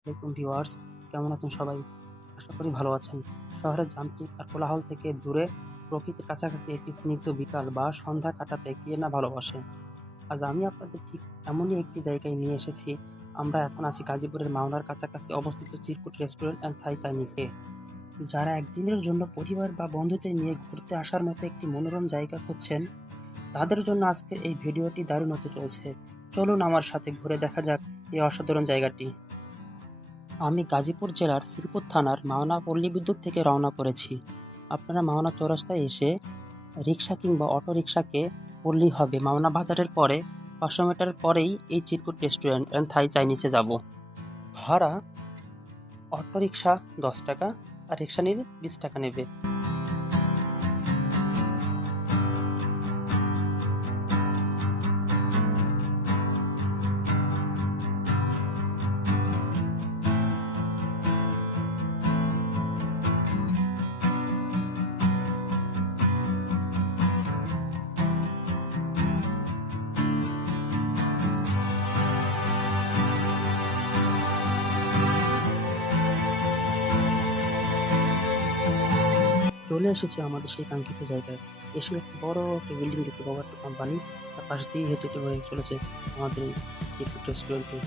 আসসালামাইকুম ভিউয়ার্স কেমন আছেন সবাই? আশা করি ভালো আছেন। শহরের যান্ত্রিক আর কোলাহল থেকে দূরে, প্রকৃতির কাছাকাছি একটি স্নিগ্ধ বিকাল বা সন্ধ্যা কাটাতে কে না ভালোবাসে। আজ আমি আপনাদের ঠিক এমনই একটি জায়গায় নিয়ে এসেছি। আমরা এখন আছি গাজীপুরের মাওনার কাছাকাছি অবস্থিত চিরকুট রেস্টুরেন্ট অ্যান্ড থাই চাইনিজে যারা একদিনের জন্য পরিবার বা বন্ধুদের নিয়ে ঘুরতে আসার মতো একটি মনোরম জায়গা খুঁজছেন, তাদের জন্য আজকের এই ভিডিওটি দারুণ হতে চলছে। চলুন আমার সাথে ঘুরে দেখা যাক এই অসাধারণ জায়গাটি। আমি গাজীপুর জেলার শ্রীপুর থানার মাওনা পল্লী বিদ্যুৎ থেকে রওনা করেছি। আপনারা মাওনা চৌরাস্তায় এসে রিক্সা কিংবা অটো রিক্সাকে পড়লেই হবে। মাওনা বাজারের পরে পাঁচশো মিটার পরেই এই চিরকুট রেস্টুরেন্ট অ্যান্ড থাই চাইনিজে যাব। ভাড়া অটো রিক্সা দশ টাকা আর রিক্সা নিলে বিশ টাকা নেবে। চলে এসেছি আমাদের সেই কাঙ্ক্ষিত জায়গায়। এসে একটা বড় একটা বিল্ডিং দেখতে পাবো, একটা কোম্পানি তার পাশ দিয়ে হেঁটে হেঁটে হয়ে চলেছে আমাদের এই রেস্টুরেন্টে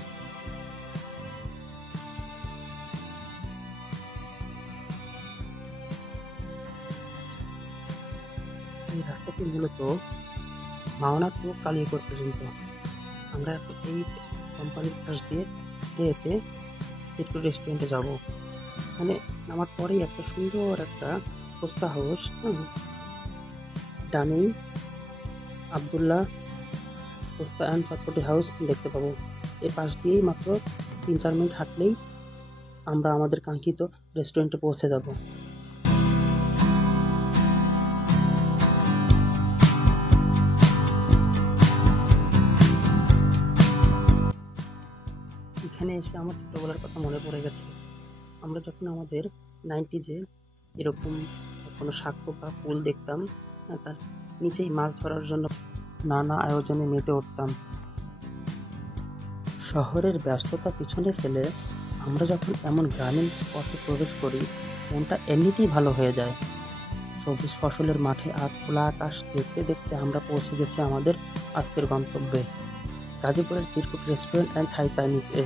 এই রাস্তাটি মূলত মাওনা টু কালিয়াকোট পর্যন্ত। আমরা এই কোম্পানির পাশ দিয়ে হেঁটে হেঁটে চিরকুট রেস্টুরেন্টে যাব। এখানে নামার পরেই একটা সুন্দর একটা পোস্তা হাউস হ্যাঁ। ডানেই আবদুল্লাহ পোস্তা অ্যান্ড চটপটি হাউস দেখতে পাবো। এর পাশ দিয়েই মাত্র তিন চার মিনিট হাঁটলেই আমরা আমাদের কাঙ্ক্ষিত রেস্টুরেন্টে পৌঁছে যাব। এখানে এসে আমার ছোটোবেলার কথা মনে পড়ে গেছে। আমরা যখন আমাদের নাইনটিজে এরকম কোনো সাক্ষ্য বা পুল দেখতাম হ্যাঁ, তার নিচেই মাছ ধরার জন্য নানা আয়োজনে মেতে উঠতাম। শহরের ব্যস্ততা পিছনে ফেলে আমরা যখন এমন গ্রামীণ পথে প্রবেশ করি মনটা এমনিতেই ভালো হয়ে যায়। সবুজ ফসলের মাঠে আর খোলা আকাশ দেখতে দেখতে আমরা পৌঁছে গেছি আমাদের আজকের গন্তব্যে। গাজীপুরের Chirkut restaurant and Thai Chinese এ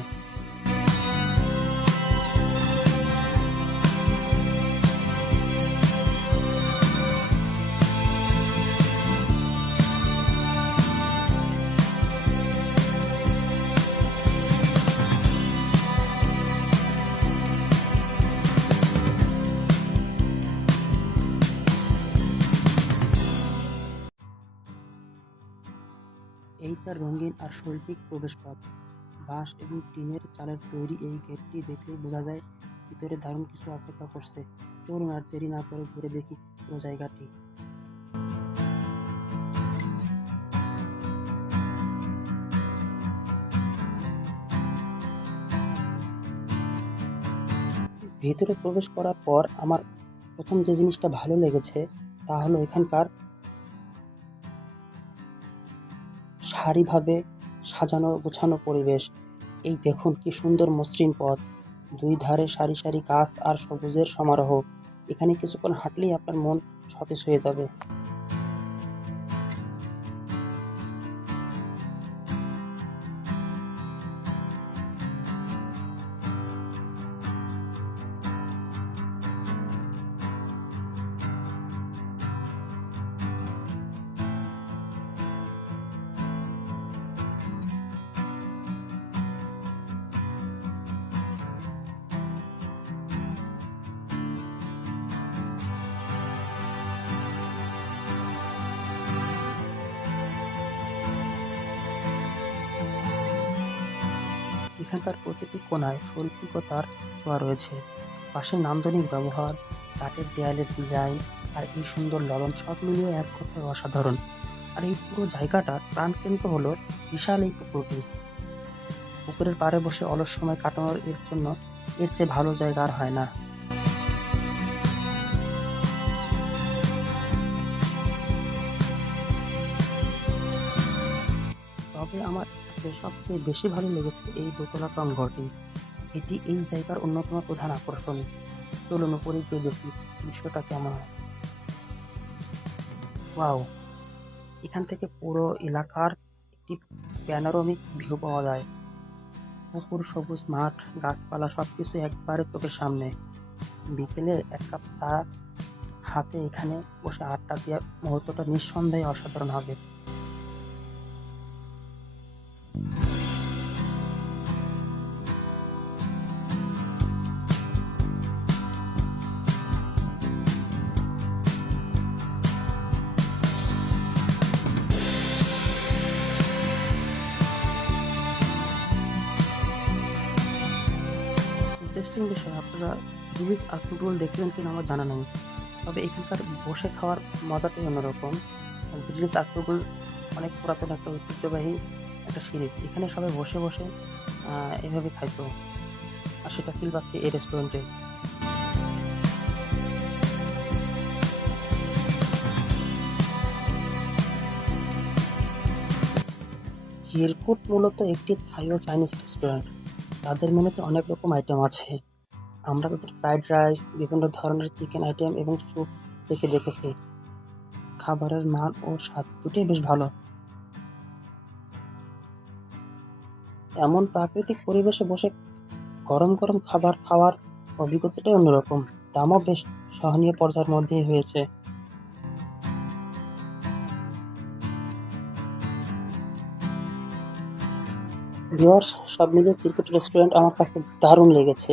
এই তার রঙিন আর শৈল্পিক প্রবেশপথ। বাঁশ এবং টিনের চালের তৈরি এই গেটটি দেখলেই বোঝা যায় ভিতরে দারুণ কিছু অপেক্ষা করছে। চলুন আর দেরি না করে ঘুরে দেখি পুরো জায়গাটি। ভেতরে প্রবেশ করার পর আমার প্রথম যে জিনিসটা ভালো লেগেছে তা হলো এখানকার সারিভাবে সাজানো গোছানো পরিবেশ। এই দেখুন কি সুন্দর মসৃণ পথ। দুই ধারে সারি সারি গাছ আর সবুজের সমারোহ। এখানে কিছুক্ষণ হাঁটলেই আপনার মন সতেজ হয়ে যাবে। এখানকার প্রতিটি কোনায় শৈল্পিকতার ছোঁয়া রয়েছে। পাশে নান্দনিক ব্যবহার, কাঠের দেয়ালের ডিজাইন আর এই সুন্দর লবণ সব মিলিয়ে এক কথায় অসাধারণ। আর এই পুরো জায়গাটার প্রাণকেন্দ্র হলো বিশাল এই পুকুরটি। পুকুরের পাড়ে বসে অলস সময় কাটানোর এর জন্য এর চেয়ে ভালো জায়গা আর হয় না। কাছে সবচেয়ে বেশি ভালো লেগেছে এই দোতলা টংঘরটি এটি এই জায়গার অন্যতম প্রধান আকর্ষণ। চলুন উপরে গিয়ে দেখি দৃশ্যটা কেমন ওয়াও! এখান থেকে পুরো এলাকার একটি প্যানোরামিক ভিউ পাওয়া যায়। পুকুর, সবুজ মাঠ, গাছপালা সব কিছু একবারে চোখের সামনে। বিকেলে এক কাপ চা হাতে এখানে বসে আড্ডা দেওয়ার মুহূর্তটা নিঃসন্দেহে অসাধারণ হবে। ইন্টারেস্টিং বিষয়। আপনারা রিলিজ আর্টুল দেখেছেন কিনা আমার জানা নেই। তবে এখানকার বসে খাওয়ার মজাটাই অন্যরকম। রিলিজ আর্টুল অনেক পুরাতন একটা ঐতিহ্যবাহী একটা সিরিজ এখানে সবাই বসে বসে এভাবে খাইতো। আর সেটা ফিল পাচ্ছি এই রেস্টুরেন্টে চিরকুট মূলত একটি থাই ও চাইনিজ রেস্টুরেন্ট তাদের মেনুতে অনেক রকম আইটেম আছে। আমরা তাদের ফ্রাইড রাইস বিভিন্ন ধরনের চিকেন আইটেম এবং স্যুপ থেকে দেখেছি। খাবারের মান ও স্বাদ দুটোই বেশ ভালো। এমন প্রাকৃতিক পরিবেশে বসে গরম গরম খাবার খাওয়ার অভিজ্ঞতাটাই অন্যরকম। দামও বেশ সহনীয় পর্যায়ের মধ্যেই হয়েছে। ভিওয়ার্স সব মিলিয়ে চিরকুট রেস্টুরেন্ট আমার কাছে দারুণ লেগেছে।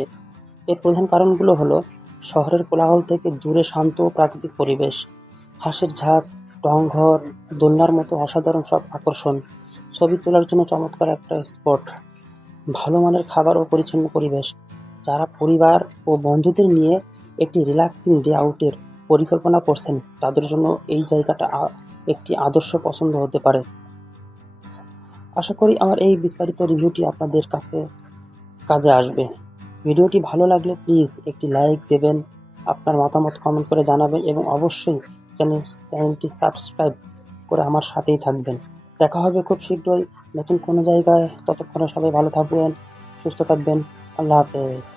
এর প্রধান কারণগুলো হলো শহরের কোলাহল থেকে দূরে শান্ত প্রাকৃতিক পরিবেশ, হাঁসের ঝাঁক টংঘর দোলনার মতো অসাধারণ সব আকর্ষণ। ছবি তোলার জন্য চমৎকার একটা স্পট। ভালো মানের খাবার ও পরিচ্ছন্ন পরিবেশ, যারা পরিবার ও বন্ধুদের নিয়ে একটি রিল্যাক্সিং ডে আউটের পরিকল্পনা করছেন, তাদের জন্য এই জায়গাটা একটি আদর্শ পছন্দ হতে পারে। আশা করি আমার এই বিস্তারিত রিভিউটি আপনাদের কাছে কাজে আসবে। ভিডিওটি ভালো লাগলে প্লিজ একটি লাইক দেবেন, আপনার মতামত কমেন্ট করে জানাবেন এবং অবশ্যই চ্যানেল, চ্যানেলটি সাবস্ক্রাইব করে আমার সাথেই থাকবেন। দেখা হবে খুব শীঘ্রই নতুন কোনো জায়গায়। ততক্ষণে সবাই ভালো থাকবেন, সুস্থ থাকবেন। আল্লাহ হাফেজ।